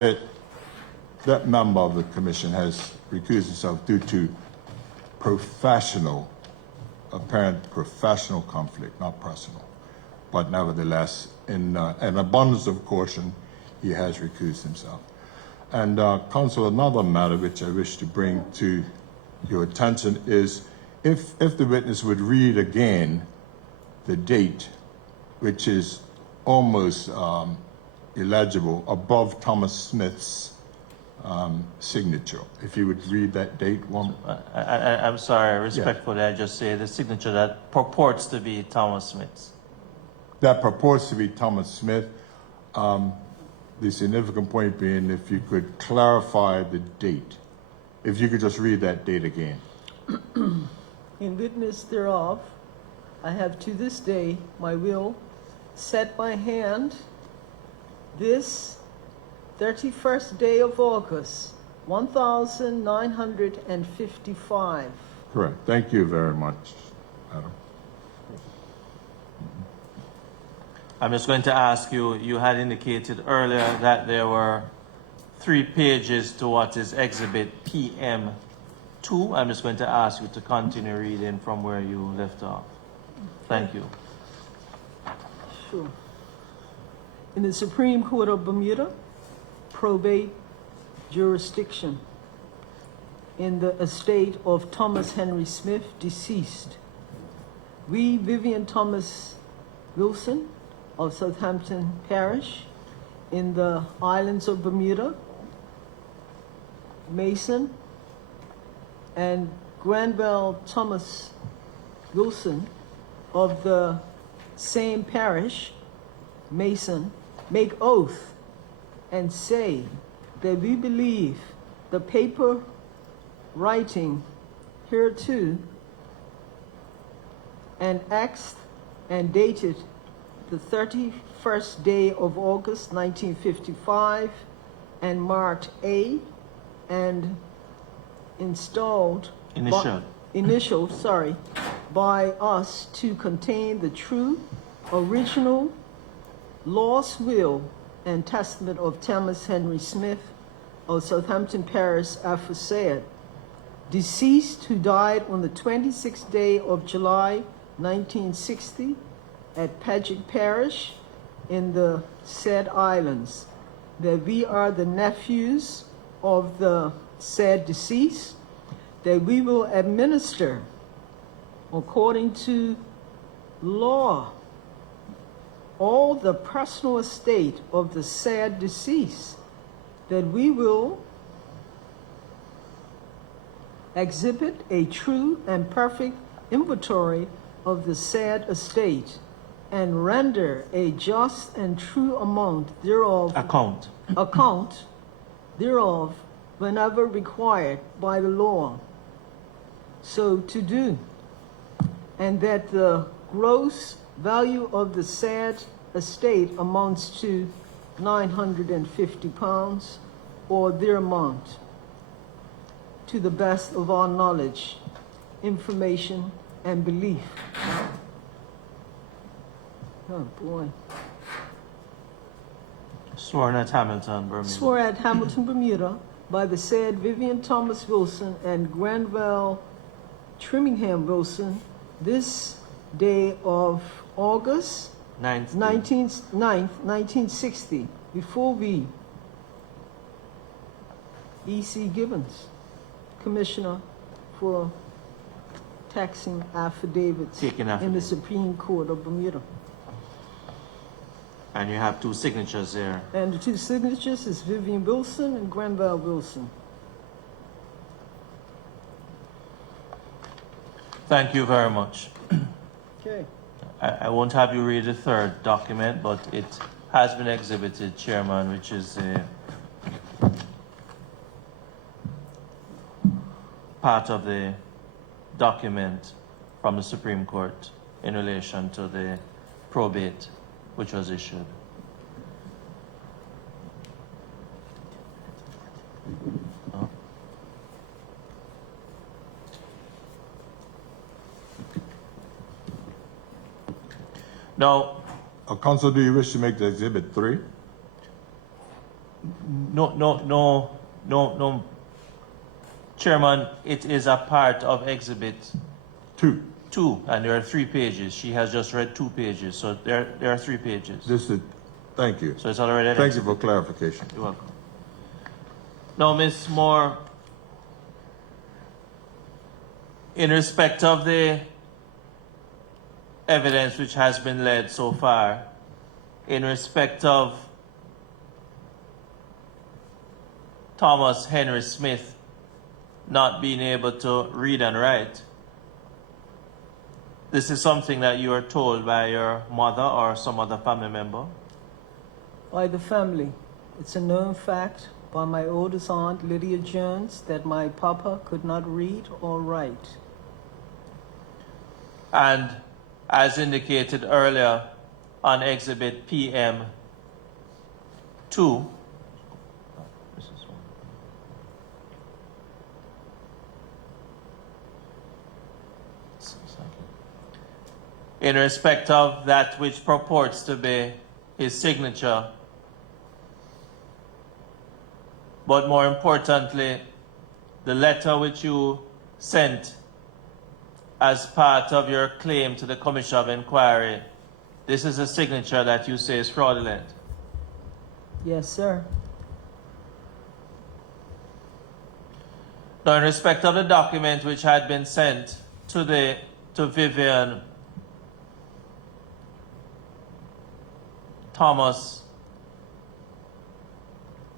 that member of the commission has recused himself due to apparent professional conflict, not personal. But nevertheless, in an abundance of caution, he has recused himself. And Counsel, another matter which I wish to bring to your attention is if the witness would read again the date, which is almost illegible, above Thomas Smith's signature. If you would read that date one. I'm sorry, respectfully, I just say the signature that purports to be Thomas Smith's. That purports to be Thomas Smith. The significant point being, if you could clarify the date, if you could just read that date again. In witness thereof, I have to this day my will set by hand this 31st day of August, 1955. Correct. Thank you very much, Adam. I'm just going to ask you, you had indicated earlier that there were 3 pages to what is Exhibit PM2. I'm just going to ask you to continue reading from where you left off. Thank you. Sure. In the Supreme Court of Bermuda, probate jurisdiction, in the estate of Thomas Henry Smith, deceased, we, Vivian Thomas Wilson of Southampton Parish, in the islands of Bermuda, Mason, and Granville Thomas Wilson of the same parish, Mason, make oath and say that we believe the paper writing hereto and axed and dated the 31st day of August 1955 and marked A and initial by us to contain the true original lost will and testament of Thomas Henry Smith of Southampton Parish, aforesaid, deceased, who died on the 26th day of July 1960 at Paget Parish in the said islands, that we are the nephews of the said deceased, that we will administer according to law all the personal estate of the said deceased, that we will exhibit a true and perfect inventory of the said estate, and render a just and true account thereof whenever required by the law, so to do, and that the gross value of the said estate amounts to £950 or their amount, to the best of our knowledge, information, and belief. Oh boy. Sworn at Hamilton, Bermuda. Sworn at Hamilton, Bermuda, by the said Vivian Thomas Wilson and Granville Trimmingham Wilson, this day of August 1960, before we, E.C. Gibbons, Commissioner for Taxing Affidavits in the Supreme Court of Bermuda. And you have 2 signatures there. And the 2 signatures is Vivian Wilson and Granville Wilson. Thank you very much. Okay. I won't have you read the 3rd document, but it has been exhibited, Chairman, which is part of the document from the Supreme Court in relation to the probate which was issued. Oh. Now, Counsel, do you wish to make the Exhibit 3? No, Chairman, it is a part of Exhibit 2. 2, and there are 3 pages. She has just read 2 pages, so there are 3 pages. This is, thank you. So it's already an Thank you exhibit. for clarification. You're welcome. Now, Ms. Moore, in respect of the evidence which has been led so far, in respect of Thomas Henry Smith not being able to read and write, this is something that you are told by your mother or some other family member? By the family. It's a known fact by my oldest aunt, Lydia Jones, that my papa could not read or write. And as indicated earlier on Exhibit PM 2, in respect of that which purports to be his signature, but more importantly, the letter which you sent as part of your claim to the Commission of Inquiry, this is a signature that you say is fraudulent. Yes, sir. Now, in respect of the document which had been sent to Vivian Thomas,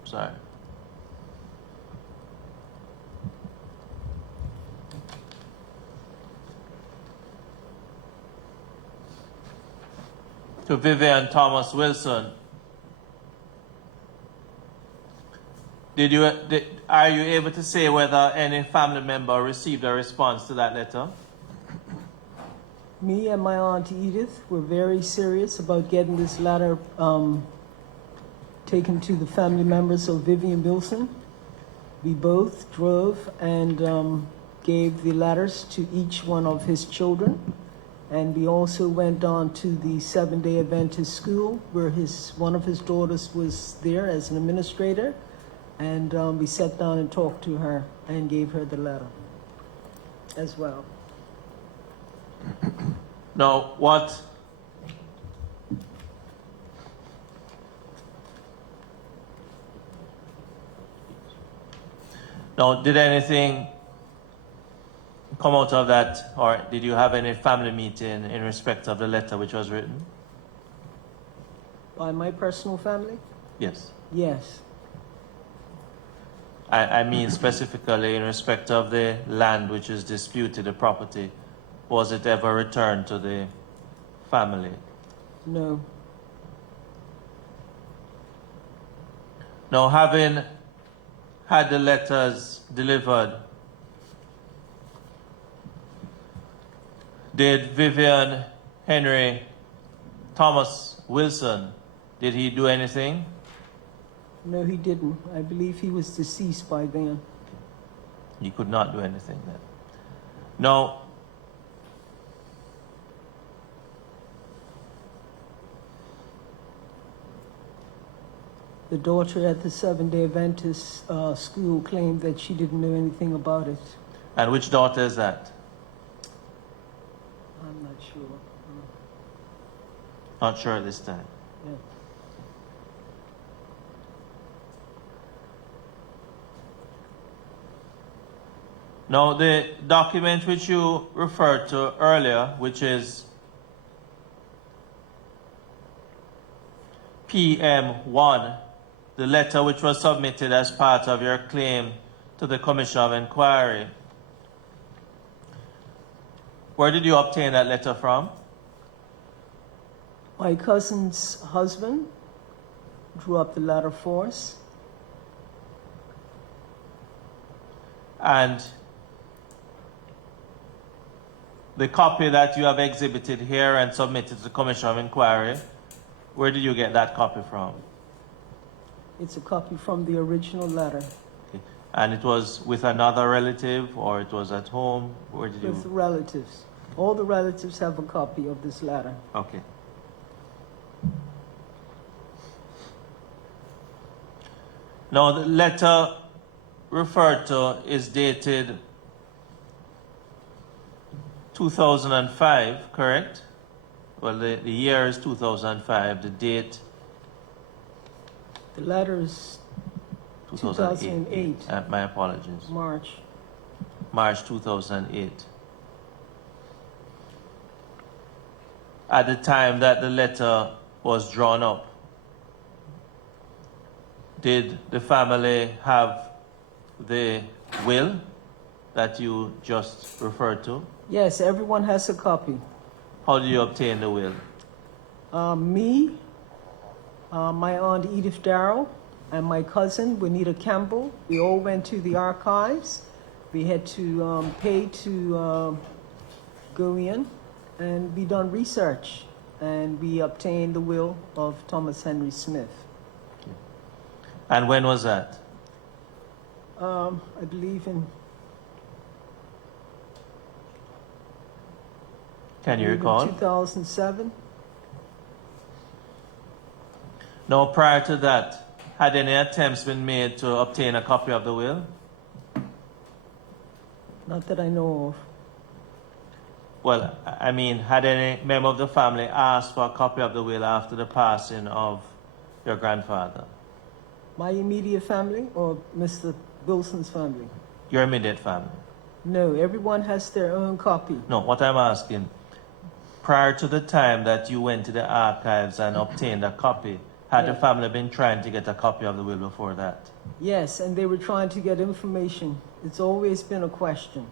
sorry. To Vivian Thomas Wilson, are you able to say whether any family member received a response to that letter? Me and my Aunt Edith were very serious about getting this letter taken to the family members of Vivian Wilson. We both drove and gave the letters to each one of his children. And we also went on to the Seventh-day Adventist school where one of his daughters was there as an administrator. And we sat down and talked to her and gave her the letter as well. Now, did anything come out of that, or did you have any family meeting in respect of the letter which was written? By my personal family? Yes. Yes. I mean specifically in respect of the land which is disputed, the property. Was it ever returned to the family? No. Now, having had the letters delivered, did Vivian Henry Thomas Wilson, did he do anything? No, he didn't. I believe he was deceased by then. He could not do anything then. Now, The daughter at the Seventh-day Adventist school claimed that she didn't know anything about it. and which daughter is that? I'm not sure. Not sure at this time. Yeah. Now, the document which you referred to earlier, which is PM1, the letter which was submitted as part of your claim to the Commission of Inquiry, where did you obtain that letter from? My cousin's husband drew up the letter for us. And the copy that you have exhibited here and submitted to the Commission of Inquiry, where did you get that copy from? It's a copy from the original letter. Okay. And it was with another relative, or it was at home? Where did With you? relatives. All the relatives have a copy of this letter. Okay. Now, the letter referred to is dated 2005, correct? Well, the year is 2005, the date The letter is 2008. My apologies. March. March 2008. At the time that the letter was drawn up, did the family have the will that you just referred to? Yes, everyone has a copy. How did you obtain the will? Me, my aunt Edith Darrow, and my cousin Juanita Campbell, we all went to the archives. We had to pay to go in and we done research, and we obtained the will of Thomas Henry Smith. And when was that? I believe in. Can you recall? 2007. No, prior to that, had any attempts been made to obtain a copy of the will? Not that I know of. Well, I mean, had any member of the family asked for a copy of the will after the passing of your grandfather? My immediate family or Mr. Wilson's family? Your immediate family? No, everyone has their own copy. No, what I'm asking, prior to the time that you went to the archives and obtained a copy, had the family been trying to get a copy of the will before that? Yes, and they were trying to get information. It's always been a question.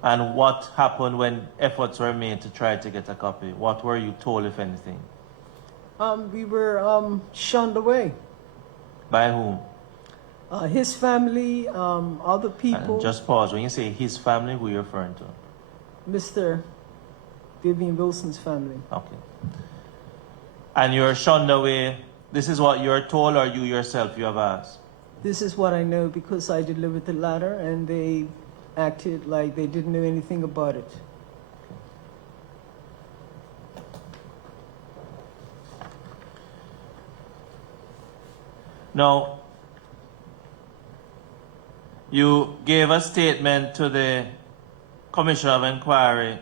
And what happened when efforts were made to try to get a copy? What were you told, if anything? We were shunned away. By whom? His family, other people. And just pause. When you say his family, who are you referring to? Mr. Vivian Wilson's family. Okay. And you're shunned away. This is what you're told, or you yourself you have asked? This is what I know because I delivered the letter and they acted like they didn't know anything about it. Now, you gave a statement to the Commission of Inquiry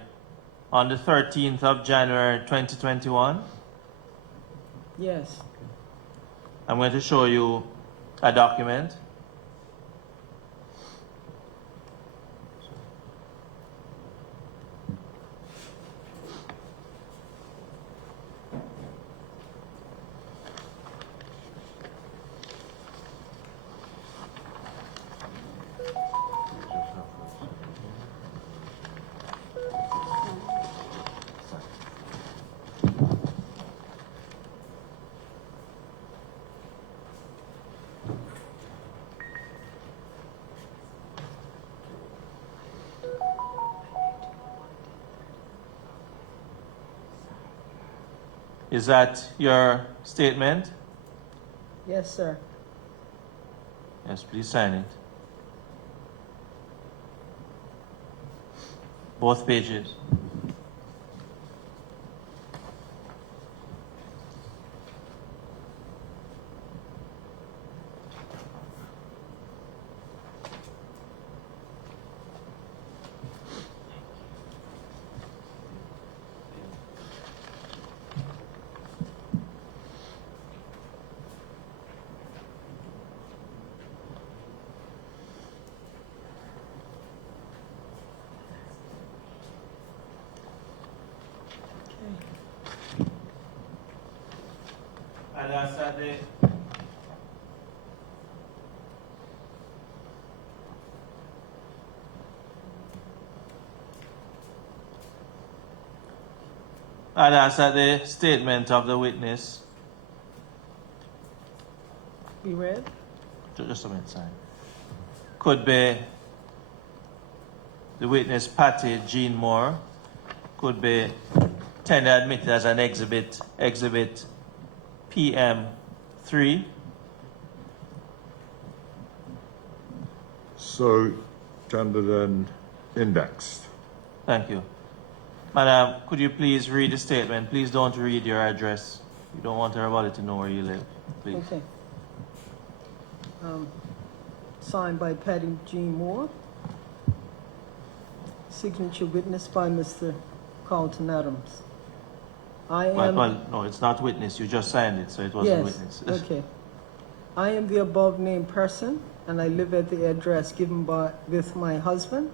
on the 13th of January 2021. Yes. I'm going to show you a document. Is that your statement? Yes, sir. Yes, please sign it. Both pages. And that's at the statement of the witness. Be read? Just a minute, sorry. Could be the witness Patty Jean Moore. Could be tender admitted as an exhibit PM3. So, tendered and indexed. Thank you. Madam, could you please read the statement? Please don't read your address. You don't want everybody to know where you live. Please. Okay. signed by Patty Jean Moore. Signature witnessed by Mr. Carlton Adams. I am... Well, no, it's not witness. You just signed it, so it wasn't witness. Yes, okay. I am the above named person, and I live at the address given with my husband.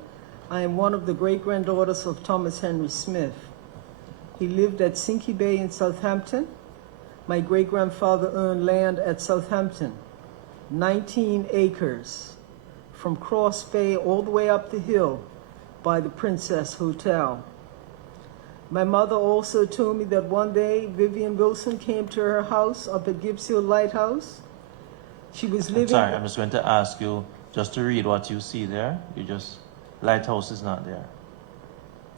I am one of the great-granddaughters of Thomas Henry Smith. He lived at Sinky Bay in Southampton. My great-grandfather owned land at Southampton, 19 acres, from Cross Bay all the way up the hill by the Princess Hotel. My mother also told me that one day Vivian Wilson came to her house up at Gibbs Hill Lighthouse. She was living... Sorry, I'm just going to ask you just to read what you see there. Lighthouse is not there.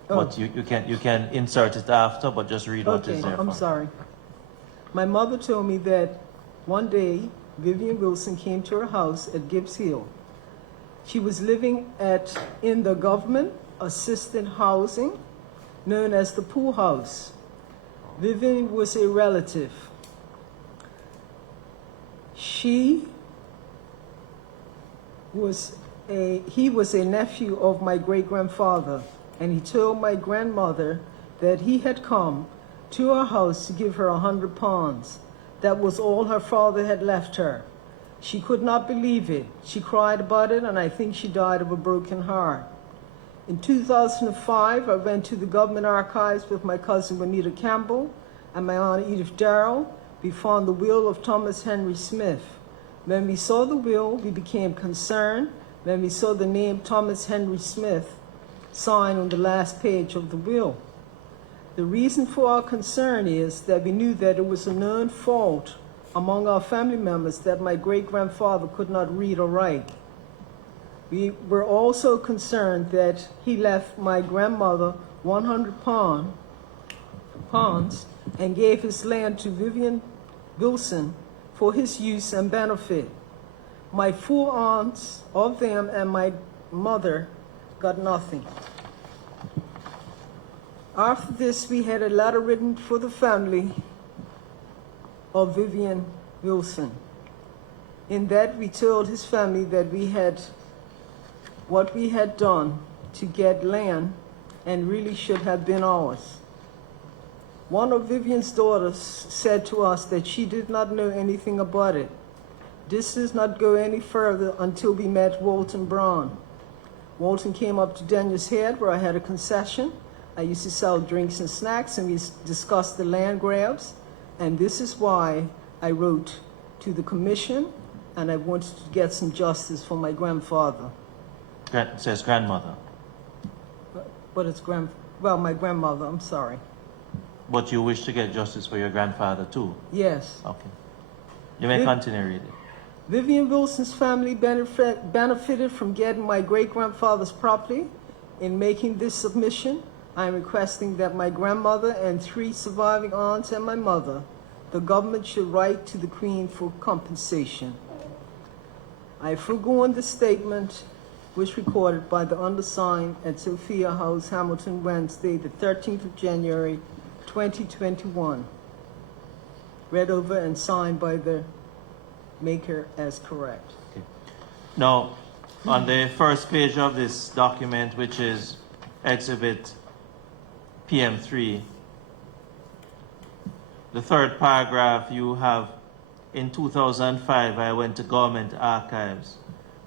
Oh. But you can insert it after, but just read what is there. I'm sorry. My mother told me that one day Vivian Wilson came to her house at Gibbs Hill. She was living in the government assisted housing known as the pool house. Vivian was a relative. He was a nephew of my great-grandfather, and he told my grandmother that he had come to her house to give her 100 pounds. That was all her father had left her. She could not believe it. She cried about it, and I think she died of a broken heart. In 2005, I went to the government archives with my cousin Juanita Campbell and my aunt Edith Darrell. We found the will of Thomas Henry Smith. When we saw the will, we became concerned when we saw the name Thomas Henry Smith signed on the last page of the will. The reason for our concern is that we knew that it was a known fault among our family members that my great-grandfather could not read or write. We were also concerned that he left my grandmother 100 pounds and gave his land to Vivian Wilson for his use and benefit. My 4 aunts of them and my mother got nothing. After this, we had a letter written for the family of Vivian Wilson. In that, we told his family that what we had done to get land and really should have been ours. One of Vivian's daughters said to us that she did not know anything about it. This does not go any further until we met Walton Brown. Walton came up to Daniel's Head where I had a concession. I used to sell drinks and snacks, and we discussed the land grabs. And this is why I wrote to the commission, and I wanted to get some justice for my grandfather. It says grandmother. But it's my grandmother, I'm sorry. But you wish to get justice for your grandfather too? Yes. Okay. You may continue reading. Vivian Wilson's family benefited from getting my great-grandfather's property. In making this submission, I am requesting that my grandmother and 3 surviving aunts and my mother, the government should write to the Queen for compensation. I forego this statement, which recorded by the undersigned at Sophia House, Hamilton, Wednesday, the 13th of January, 2021. Read over and signed by the maker as correct. Okay. Now, on the first page of this document, which is Exhibit PM3, the 3rd paragraph, you have, in 2005, I went to government archives.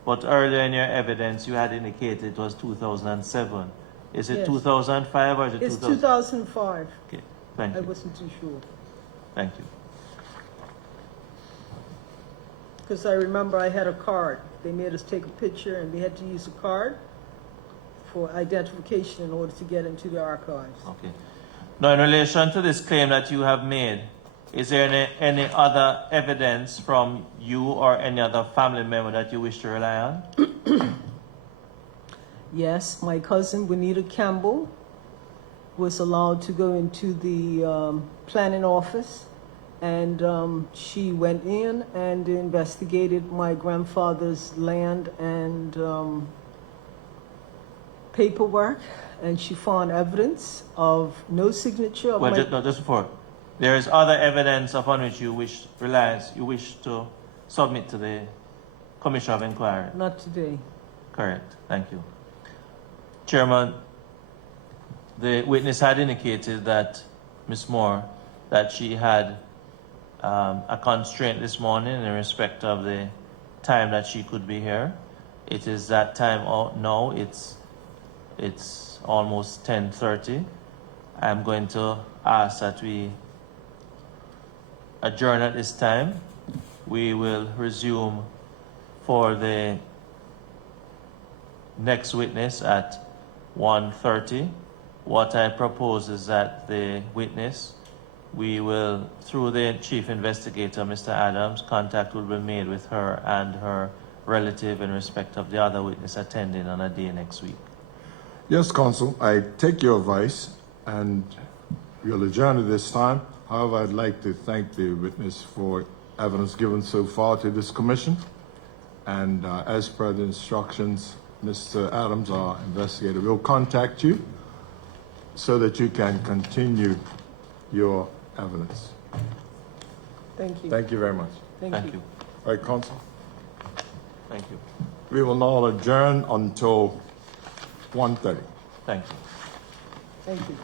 But earlier in your evidence, you had indicated it was 2007. Is it Yes. 2005 or is it It's 2000? 2005. Okay, thank I you. wasn't too sure. Thank you. Because I remember I had a card. They made us take a picture, and we had to use a card for identification in order to get into the archives. Okay. Now, in relation to this claim that you have made, is there any other evidence from you or any other family member that you wish to rely on? Yes, my cousin Juanita Campbell was allowed to go into the planning office, and she went in and investigated my grandfather's land and paperwork, and she found evidence of no signature of Well, my... just before, there is other evidence upon which you wish to submit to the Commissioner of Inquiry? Not today. Correct. Thank you. Chairman, the witness had indicated that, Ms. Moore, that she had a constraint this morning in respect of the time that she could be here. It is that time out now. It's almost 10:30. I'm going to ask that we adjourn at this time. We will resume for the next witness at 1:30. What I propose is that the witness, we will, through the chief investigator, Mr. Adams, contact will be made with her and her relative in respect of the other witness attending on a day next week. Yes, Counsel, I take your advice and we'll adjourn at this time. However, I'd like to thank the witness for evidence given so far to this commission. And as per the instructions, Mr. Adams, our investigator, will contact you so that you can continue your evidence. Thank you. Thank you very much. Thank you. All right, Counsel. Thank you. We will now adjourn until 1:30. Thank you. Thank you.